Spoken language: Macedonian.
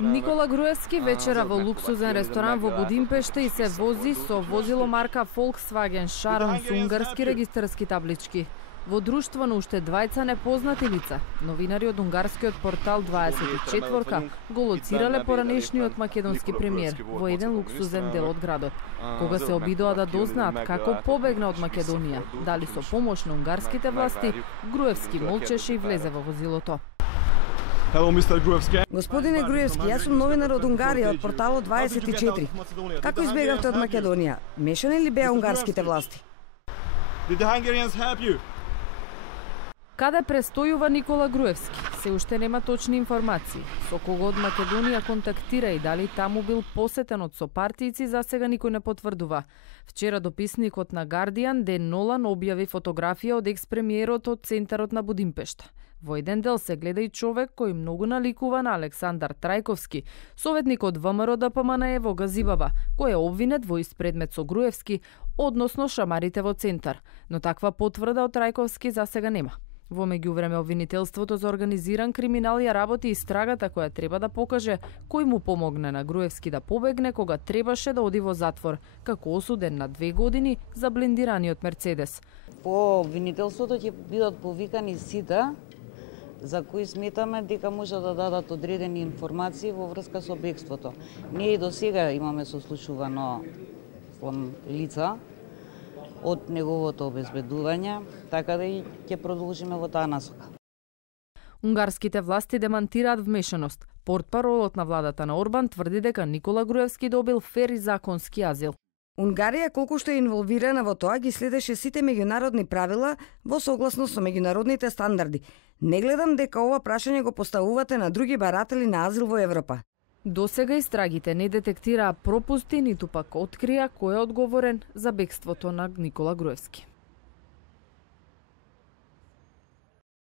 Никола Груевски вечера во луксузен ресторан во Будимпешта и се вози со возило марка Volkswagen Шарон со унгарски регистарски таблички. Во друштво на уште двајца непознати лица, новинари од унгарскиот портал 24 го лоцирале поранешниот македонски премиер во еден луксузен дел од градот. Кога се обидоа да дознаат како побегна од Македонија, дали со помош на унгарските власти, Груевски молчеше и влезе во возилото. Господине Груевски, јас сум новинар од Унгарија од порталот 24. Како избегавте од Македонија? Мешани ли беа унгарските власти? Каде престојува Никола Груевски? Се уште нема точни информации. Со кого од Македонија контактира и дали таму бил посетен од сопартијци, засега никој не потврдува. Вчера дописникот на Guardian Ден Нолан објави фотографија од екс-премиерот од центарот на Будимпешта. Во еден дел се гледа и човек кој многу наликува на Александар Трајковски, советник од ВМРО ДПМНЕ во Газибаба, кој е обвинет во ист предмет со Груевски, односно шамарите во центар. Но таква потврда од Трајковски засега нема. Во меѓувреме обвинителството за организиран криминал ја работи истрагата која треба да покаже кој му помогне на Груевски да побегне кога требаше да оди во затвор, како осуден на 2 години за блендираниот Мерцедес. По обвинителството ќе бидат повикани сите за кои сметаме дека може да дадат одредени информации во врска со бегството. Ние и до сега имаме сослушувано лица од неговото обезбедување, така да и ќе продолжиме во таа насока. Унгарските власти демантираат вмешаност. Портпаролот на владата на Орбан тврди дека Никола Груевски добил фер и законски азил. Унгарија, колку што е инволвирана во тоа, ги следеше сите меѓународни правила во согласност со меѓународните стандарди. Не гледам дека ова прашање го поставувате на други баратели на азил во Европа. Досега истрагите не детектираа пропусти, ниту пак открија кој е одговорен за бегството на Никола Груевски.